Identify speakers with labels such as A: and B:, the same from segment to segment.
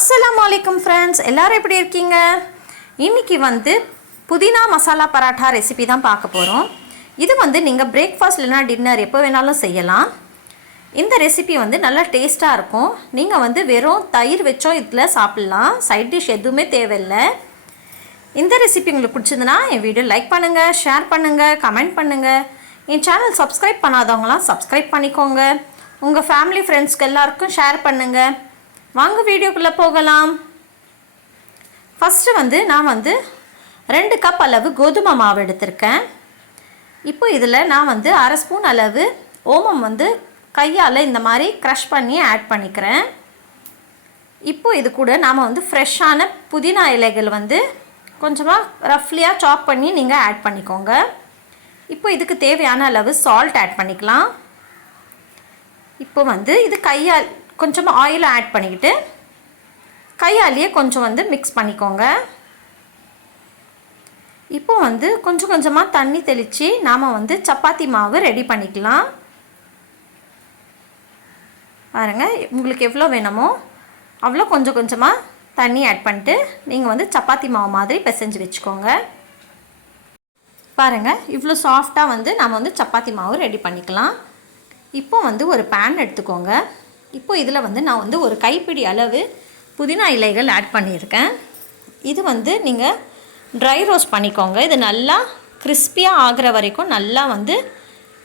A: அஸ்ஸலாம் வலைக்கம் ஃப்ரெண்ட்ஸ் எல்லோரும் எப்படி இருக்கீங்க? இன்னைக்கு வந்து புதினா மசாலா பராட்டா ரெசிபி தான் பார்க்க போகிறோம் இது வந்து நீங்கள் பிரேக்ஃபாஸ்ட் இல்லைனா டின்னர் எப்போ வேணாலும் செய்யலாம். இந்த ரெசிபி வந்து நல்லா டேஸ்ட்டாக இருக்கும். நீங்கள் வந்து வெறும் தயிர் வச்சோம் இதில் சாப்பிட்லாம். சைட் டிஷ் எதுவுமே தேவையில்லை. இந்த ரெசிபி உங்களுக்கு பிடிச்சதுன்னா என் வீடியோ லைக் பண்ணுங்கள் ஷேர் பண்ணுங்கள் கமெண்ட் பண்ணுங்கள் என் சேனல் சப்ஸ்கிரைப் பண்ணாதவங்களாம் சப்ஸ்கிரைப் பண்ணிக்கோங்க. உங்கள் ஃபேமிலி ஃப்ரெண்ட்ஸ்க்கு எல்லாருக்கும் ஷேர் பண்ணுங்கள் வாங்க வீடியோக்குள்ளே போகலாம். ஃபஸ்ட்டு வந்து நான் வந்து ரெண்டு கப் அளவு கோதுமை மாவு எடுத்திருக்கேன். இப்போ இதில் நான் வந்து அரை ஸ்பூன் அளவு ஓமம் வந்து கையால் இந்த மாதிரி க்ரஷ் பண்ணி ஆட் பண்ணிக்கிறேன். இப்போ இது கூட நாம் வந்து ஃப்ரெஷ்ஷான புதினா இலைகள் வந்து கொஞ்சமாக ரஃப்லியாக சாப் பண்ணி நீங்கள் ஆட் பண்ணிக்கோங்க. இப்போ இதுக்கு தேவையான அளவு சால்ட் ஆட் பண்ணிக்கலாம். இப்போ வந்து இது கையால் கொஞ்சமாக ஆயில் ஆட் பண்ணிக்கிட்டு கையாலேயே கொஞ்சம் வந்து மிக்ஸ் பண்ணிக்கோங்க. இப்போ வந்து கொஞ்சம் கொஞ்சமாக தண்ணி தெளித்து நாம் வந்து சப்பாத்தி மாவு ரெடி பண்ணிக்கலாம். பாருங்க உங்களுக்கு எவ்வளோ வேணுமோ அவ்வளோ கொஞ்சம் கொஞ்சமாக தண்ணி ஆட் பண்ணிட்டு நீங்கள் வந்து சப்பாத்தி மாவு மாதிரி பிசைஞ்சு வச்சுக்கோங்க. பாருங்கள் இவ்வளோ சாஃப்டாக வந்து நம்ம வந்து சப்பாத்தி மாவு ரெடி பண்ணிக்கலாம். இப்போ வந்து ஒரு பேன் எடுத்துக்கோங்க. இப்போ இதில் வந்து நான் வந்து ஒரு கைப்பிடி அளவு புதினா இலைகள் ஆட் பண்ணியிருக்கேன். இது வந்து நீங்கள் ட்ரை ரோஸ்ட் பண்ணிக்கோங்க. இது நல்லா கிறிஸ்பியாக ஆகிற வரைக்கும் நல்லா வந்து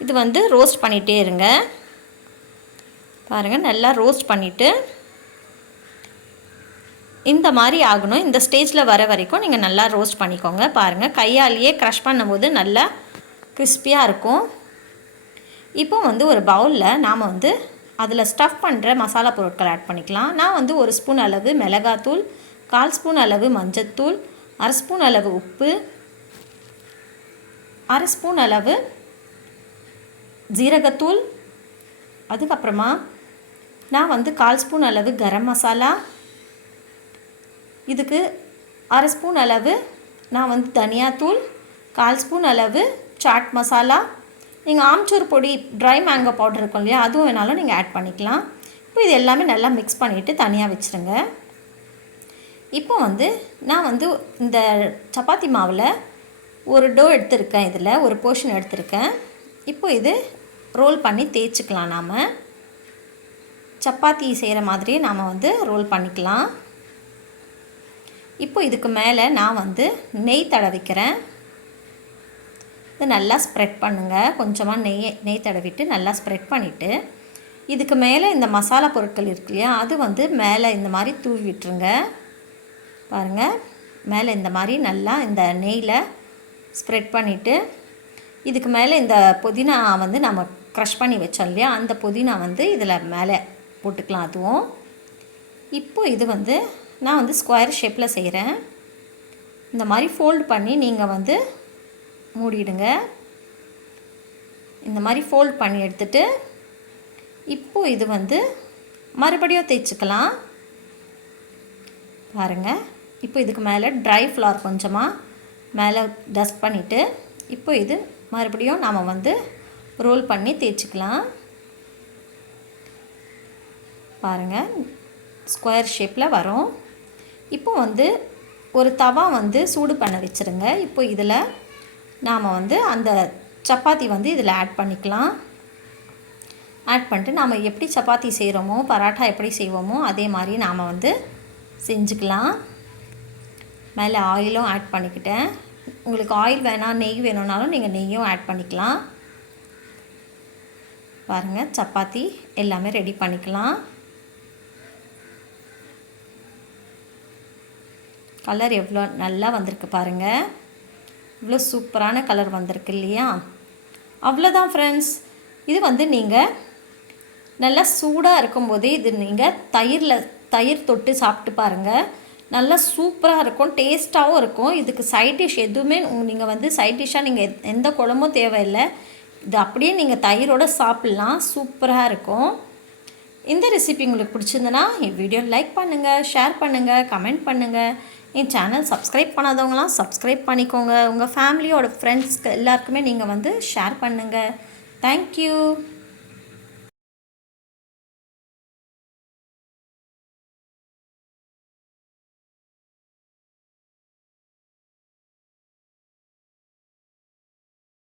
A: இது வந்து ரோஸ்ட் பண்ணிகிட்டே இருங்க. பாருங்கள் நல்லா ரோஸ்ட் பண்ணிவிட்டு இந்த மாதிரி ஆகணும். இந்த ஸ்டேஜில் வர வரைக்கும் நீங்கள் நல்லா ரோஸ்ட் பண்ணிக்கோங்க. பாருங்கள் கையாலேயே க்ரஷ் பண்ணும்போது நல்லா கிறிஸ்பியாக இருக்கும். இப்போ வந்து ஒரு பவுலில் நாம் வந்து அதில் ஸ்டஃப் பண்ணுற மசாலா பொருட்கள் ஆட் பண்ணிக்கலாம். நான் வந்து ஒரு ஸ்பூன் அளவு மிளகாத்தூள் கால் ஸ்பூன் அளவு மஞ்சத்தூள் அரை ஸ்பூன் அளவு உப்பு அரை ஸ்பூன் அளவு ஜீரகத்தூள் அதுக்கப்புறமா நான் வந்து கால் ஸ்பூன் அளவு கரம் மசாலா இதுக்கு அரை ஸ்பூன் அளவு நான் வந்து தனியாத்தூள் கால் ஸ்பூன் அளவு சாட் மசாலா நீங்கள் ஆம்ச்சூர் பொடி ட்ரை மேங்கோ பவுடர் இருக்கும் இல்லையா அதுவும் வேணாலும் நீங்கள் ஆட் பண்ணிக்கலாம். இப்போ இது எல்லாமே நல்லா மிக்ஸ் பண்ணிவிட்டு தனியாக வச்சுருங்க. இப்போ வந்து நான் வந்து இந்த சப்பாத்தி மாவில் ஒரு டோ எடுத்திருக்கேன் இதில் ஒரு போர்ஷன் எடுத்திருக்கேன். இப்போ இது ரோல் பண்ணி தேய்ச்சிக்கலாம் நாம். சப்பாத்தி செய்கிற மாதிரியே நாம் வந்து ரோல் பண்ணிக்கலாம். இப்போ இதுக்கு மேலே நான் வந்து நெய் தடவிக்கிறேன். இது நல்லா ஸ்ப்ரெட் பண்ணுங்கள் கொஞ்சமாக நெய் நெய் தடவிட்டு நல்லா ஸ்ப்ரெட் பண்ணிவிட்டு இதுக்கு மேலே இந்த மசாலா பொருட்கள் இருக்கு இல்லையா அது வந்து மேலே இந்த மாதிரி தூவி விட்டுருங்க. பாருங்கள் மேலே இந்த மாதிரி நல்லா இந்த நெய்யில் ஸ்ப்ரெட் பண்ணிவிட்டு இதுக்கு மேலே இந்த புதினா வந்து நம்ம க்ரஷ் பண்ணி வச்சோம் இல்லையா அந்த புதினா வந்து இதில் மேலே போட்டுக்கலாம் அதுவும். இப்போது இது வந்து நான் வந்து ஸ்கொயர் ஷேப்பில் செய்கிறேன் இந்த மாதிரி ஃபோல்டு பண்ணி நீங்கள் வந்து மூடிடுங்க. இந்த மாதிரி ஃபோல்ட் பண்ணி எடுத்துட்டு இப்போது இது வந்து மறுபடியும் தேய்ச்சிக்கலாம். பாருங்கள் இப்போ இதுக்கு மேலே ட்ரை ஃப்ளார் கொஞ்சமாக மேலே டஸ்ட் பண்ணிவிட்டு இப்போ இது மறுபடியும் நாம் வந்து ரோல் பண்ணி தேய்ச்சிக்கலாம். பாருங்கள் ஸ்கொயர் ஷேப்பில் வரும். இப்போ வந்து ஒரு தவா வந்து சூடு பண்ண வச்சுருங்க. இப்போ இதில் நாம் வந்து அந்த சப்பாத்தி வந்து இதில் ஆட் பண்ணிக்கலாம். ஆட் பண்ணிட்டு நாம் எப்படி சப்பாத்தி செய்கிறோமோ பராட்டா எப்படி செய்வோமோ அதே மாதிரி நாம் வந்து செஞ்சுக்கலாம். மேலே ஆயிலும் ஆட் பண்ணிக்கிட்டேன். உங்களுக்கு ஆயில் வேணாம் நெய் வேணும்னாலும் நீங்கள் நெய்யும் ஆட் பண்ணிக்கலாம். பாருங்கள் சப்பாத்தி எல்லாமே ரெடி பண்ணிக்கலாம். கலர் எவ்வளோ நல்லா வந்திருக்கு பாருங்கள் இவ்வளோ சூப்பரான கலர் வந்திருக்கு இல்லையா? அவ்வளோதான் ஃப்ரெண்ட்ஸ் இது வந்து நீங்கள் நல்லா சூடாக இருக்கும்போதே இது நீங்கள் தயிரில் தயிர் தொட்டு சாப்பிட்டு பாருங்கள் நல்லா சூப்பராக இருக்கும் டேஸ்ட்டாகவும் இருக்கும். இதுக்கு சைட் டிஷ் எதுவுமே நீங்கள் வந்து சைட் டிஷ்ஷாக நீங்கள் எந்த குழம்பும் தேவையில்லை. இது அப்படியே நீங்கள் தயிரோடு சாப்பிட்லாம் சூப்பராக இருக்கும். இந்த ரெசிபி உங்களுக்கு பிடிச்சிருந்தனா வீடியோ லைக் பண்ணுங்கள் ஷேர் பண்ணுங்கள் கமெண்ட் பண்ணுங்கள் என் சேனல் சப்ஸ்கிரைப் பண்ணாதவங்களாம் சப்ஸ்கிரைப் பண்ணிக்கோங்க. உங்கள் ஃபேமிலியோட ஃப்ரெண்ட்ஸ்க்கு எல்லாருக்குமே நீங்கள் வந்து ஷேர் பண்ணுங்கள் தேங்க்யூ